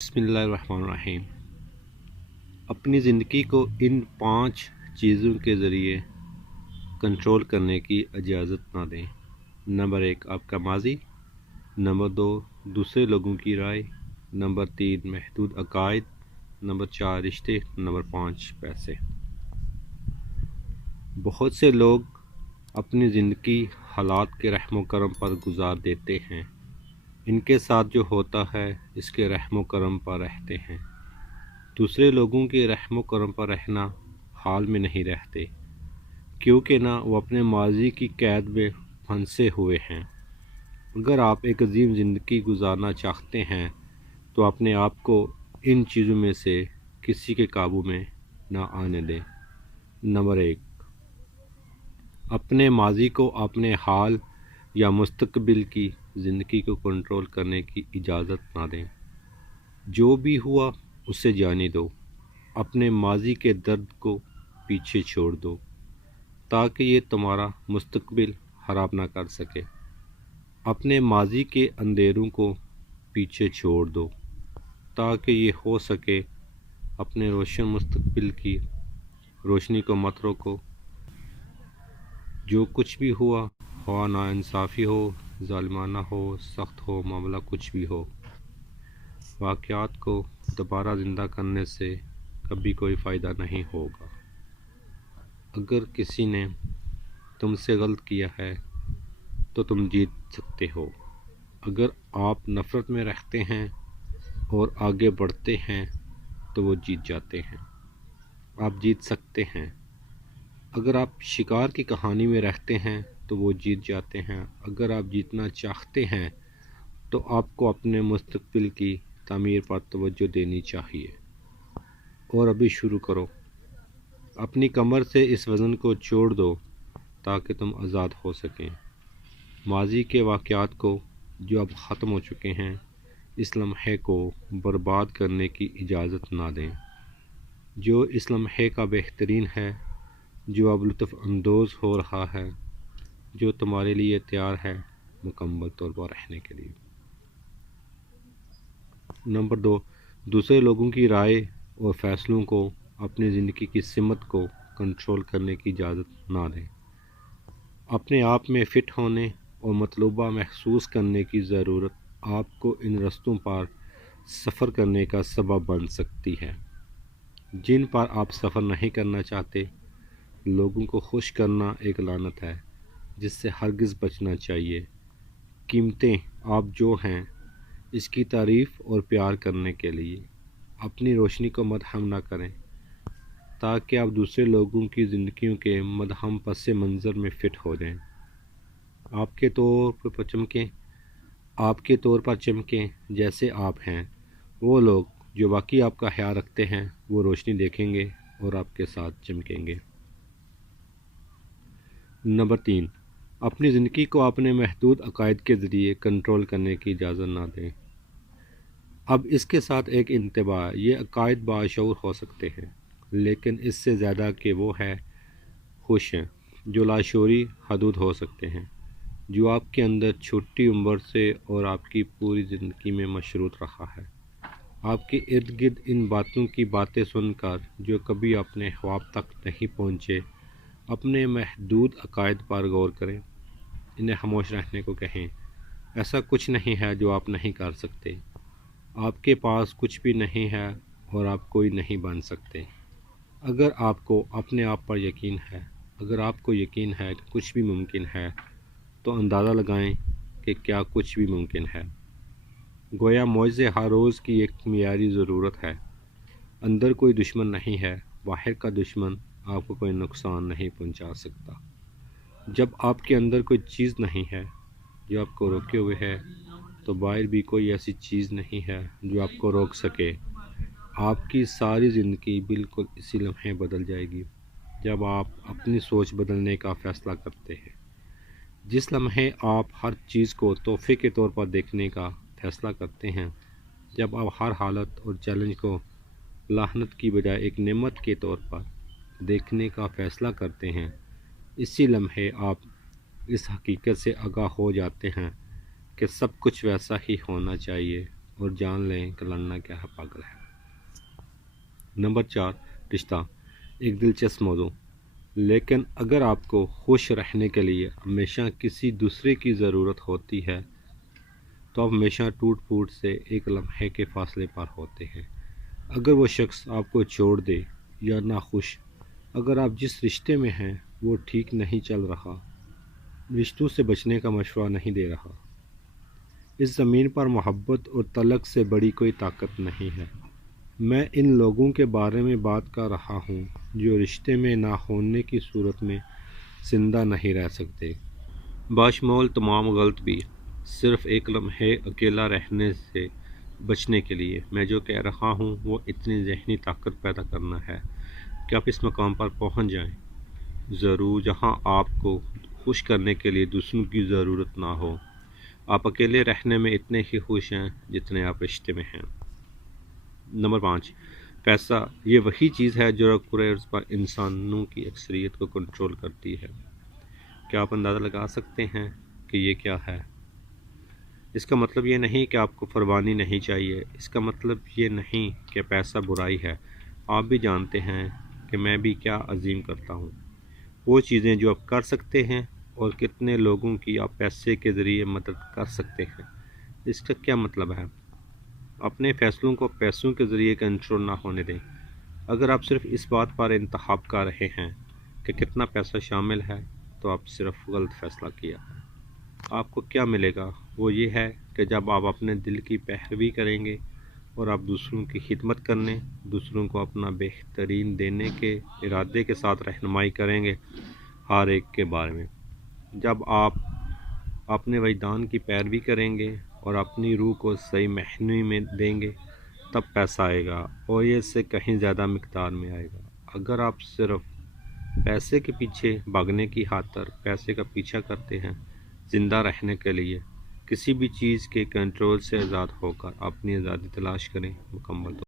بسم اللہ الرحمن الرحیم۔ اپنی زندگی کو ان 5 چیزوں کے ذریعے کنٹرول کرنے کی اجازت نہ دیں۔ نمبر 1 آپ کا ماضی، نمبر 2 دوسرے لوگوں کی رائے، نمبر 3 محدود عقائد، نمبر 4 رشتے، نمبر 5 پیسے۔ بہت سے لوگ اپنی زندگی حالات کے رحم و کرم پر گزار دیتے ہیں۔ ان کے ساتھ جو ہوتا ہے اس کے رحم و کرم پر رہتے ہیں۔ دوسرے لوگوں کے رحم و کرم پر رہنا حال میں نہیں رہتے، کیونکہ نہ وہ اپنے ماضی کی قید میں پھنسے ہوئے ہیں۔ اگر آپ ایک عظیم زندگی گزارنا چاہتے ہیں تو اپنے آپ کو ان چیزوں میں سے کسی کے قابو میں نہ آنے دیں۔ نمبر 1 اپنے ماضی کو اپنے حال یا مستقبل کی زندگی کو کنٹرول کرنے کی اجازت نہ دیں۔ جو بھی ہوا اسے جانے دو۔ اپنے ماضی کے درد کو پیچھے چھوڑ دو تاکہ یہ تمہارا مستقبل خراب نہ کر سکے۔ اپنے ماضی کے اندھیروں کو پیچھے چھوڑ دو تاکہ یہ ہو سکے اپنے روشن مستقبل کی روشنی کو مت روکو۔ جو کچھ بھی ہوا، خواہ ناانصافی ہو، ظالمانہ ہو، سخت ہو، معاملہ کچھ بھی ہو، واقعات کو دوبارہ زندہ کرنے سے کبھی کوئی فائدہ نہیں ہوگا۔ اگر کسی نے تم سے غلط کیا ہے تو تم جیت سکتے ہو۔ اگر آپ نفرت میں رہتے ہیں اور آگے بڑھتے ہیں تو وہ جیت جاتے ہیں۔ آپ جیت سکتے ہیں۔ اگر آپ شکار کی کہانی میں رہتے ہیں تو وہ جیت جاتے ہیں۔ اگر آپ جیتنا چاہتے ہیں تو آپ کو اپنے مستقبل کی تعمیر پر توجہ دینی چاہیے، اور ابھی شروع کرو۔ اپنی کمر سے اس وزن کو چھوڑ دو تاکہ تم آزاد ہو سکیں۔ ماضی کے واقعات کو جو اب ختم ہو چکے ہیں، اس لمحے کو برباد کرنے کی اجازت نہ دیں۔ جو اس لمحے کا بہترین ہے، جو اب لطف اندوز ہو رہا ہے، جو تمہارے لیے تیار ہے مکمل طور پر رہنے کے لیے۔ نمبر 2 دوسرے لوگوں کی رائے اور فیصلوں کو اپنی زندگی کی سمت کو کنٹرول کرنے کی اجازت نہ دیں۔ اپنے آپ میں فٹ ہونے اور مطلوبہ محسوس کرنے کی ضرورت آپ کو ان رستوں پر سفر کرنے کا سبب بن سکتی ہے جن پر آپ سفر نہیں کرنا چاہتے۔ لوگوں کو خوش کرنا ایک لعنت ہے جس سے ہرگز بچنا چاہیے۔ قیمتیں آپ جو ہیں اس کی تعریف اور پیار کرنے کے لیے اپنی روشنی کو مدھم نہ کریں تاکہ آپ دوسرے لوگوں کی زندگیوں کے مدھم پس منظر میں فٹ ہو جائیں۔ آپ کے طور پر چمکیں جیسے آپ ہیں۔ وہ لوگ جو واقعی آپ کا خیال رکھتے ہیں وہ روشنی دیکھیں گے اور آپ کے ساتھ چمکیں گے۔ نمبر 3 اپنی زندگی کو اپنے محدود عقائد کے ذریعے کنٹرول کرنے کی اجازت نہ دیں۔ اب اس کے ساتھ ایک انتباہ، یہ عقائد باشعور ہو سکتے ہیں، لیکن اس سے زیادہ کہ وہ ہے خوش ہیں، جو لاشعوری حدود ہو سکتے ہیں، جو آپ کے اندر چھوٹی عمر سے اور آپ کی پوری زندگی میں مشروط رہا ہے۔ آپ کے ارد گرد ان باتوں کی باتیں سن کر جو کبھی اپنے خواب تک نہیں پہنچے، اپنے محدود عقائد پر غور کریں۔ انہیں خاموش رہنے کو کہیں۔ ایسا کچھ نہیں ہے جو آپ نہیں کر سکتے۔ آپ کے پاس کچھ بھی نہیں ہے اور آپ کوئی نہیں بن سکتے۔ اگر آپ کو اپنے آپ پر یقین ہے، اگر آپ کو یقین ہے کہ کچھ بھی ممکن ہے، تو اندازہ لگائیں کہ کیا کچھ بھی ممکن ہے۔ گویا معجزے ہر روز کی ایک معیاری ضرورت ہے۔ اندر کوئی دشمن نہیں ہے، باہر کا دشمن آپ کو کوئی نقصان نہیں پہنچا سکتا۔ جب آپ کے اندر کوئی چیز نہیں ہے جو آپ کو روکے ہوئے ہے، تو باہر بھی کوئی ایسی چیز نہیں ہے جو آپ کو روک سکے۔ آپ کی ساری زندگی بالکل اسی لمحے بدل جائے گی جب آپ اپنی سوچ بدلنے کا فیصلہ کرتے ہیں۔ جس لمحے آپ ہر چیز کو تحفے کے طور پر دیکھنے کا فیصلہ کرتے ہیں، جب آپ ہر حالت اور چیلنج کو لعنت کی بجائے ایک نعمت کے طور پر دیکھنے کا فیصلہ کرتے ہیں، اسی لمحے آپ اس حقیقت سے آگاہ ہو جاتے ہیں کہ سب کچھ ویسا ہی ہونا چاہیے اور جان لیں کہ لڑنا کیا ہے، پاگل ہے۔ نمبر 4، رشتہ، ایک دلچسپ موضوع۔ لیکن اگر آپ کو خوش رہنے کے لیے ہمیشہ کسی دوسرے کی ضرورت ہوتی ہے تو آپ ہمیشہ ٹوٹ پھوٹ سے ایک لمحے کے فاصلے پر ہوتے ہیں۔ اگر وہ شخص آپ کو چھوڑ دے یا ناخوش، اگر آپ جس رشتے میں ہیں وہ ٹھیک نہیں چل رہا، رشتوں سے بچنے کا مشورہ نہیں دے رہا۔ اس زمین پر محبت اور طلق سے بڑی کوئی طاقت نہیں ہے۔ میں ان لوگوں کے بارے میں بات کر رہا ہوں جو رشتے میں نہ ہونے کی صورت میں زندہ نہیں رہ سکتے، باشمول تمام غلط بھی، صرف ایک لمحے اکیلا رہنے سے بچنے کے لیے۔ میں جو کہہ رہا ہوں وہ اتنی ذہنی طاقت پیدا کرنا ہے کہ آپ اس مقام پر پہنچ جائیں، ضرور جہاں آپ کو خوش کرنے کے لیے دوسروں کی ضرورت نہ ہو۔ آپ اکیلے رہنے میں اتنے ہی خوش ہیں جتنے آپ رشتے میں ہیں۔ نمبر 5، پیسہ، یہ وہی چیز ہے جو کرۂ ارض پر انسانوں کی اکثریت کو کنٹرول کرتی ہے۔ کیا آپ اندازہ لگا سکتے ہیں کہ یہ کیا ہے؟ اس کا مطلب یہ نہیں کہ آپ کو قربانی نہیں چاہیے، اس کا مطلب یہ نہیں کہ پیسہ برائی ہے۔ آپ بھی جانتے ہیں کہ میں بھی کیا عظیم کرتا ہوں، وہ چیزیں جو آپ کر سکتے ہیں اور کتنے لوگوں کی آپ پیسے کے ذریعے مدد کر سکتے ہیں۔ اس کا کیا مطلب ہے؟ اپنے فیصلوں کو پیسوں کے ذریعے کنٹرول نہ ہونے دیں۔ اگر آپ صرف اس بات پر انتخاب کر رہے ہیں کہ کتنا پیسہ شامل ہے تو آپ صرف غلط فیصلہ کیا ہے۔ آپ کو کیا ملے گا وہ یہ ہے کہ جب آپ اپنے دل کی پیروی کریں گے اور آپ دوسروں کی خدمت کرنے، دوسروں کو اپنا بہترین دینے کے ارادے کے ساتھ رہنمائی کریں گے ہر ایک کے بارے میں، جب آپ اپنے وجدان کی پیروی کریں گے اور اپنی روح کو صحیح معنی میں دیں گے، تب پیسہ آئے گا اور یہ اس سے کہیں زیادہ مقدار میں آئے گا۔ اگر آپ صرف پیسے کے پیچھے بھاگنے کی خاطر پیسے کا پیچھا کرتے ہیں، زندہ رہنے کے لیے کسی بھی چیز کے کنٹرول سے آزاد ہو کر اپنی آزادی تلاش کریں، مکمل طور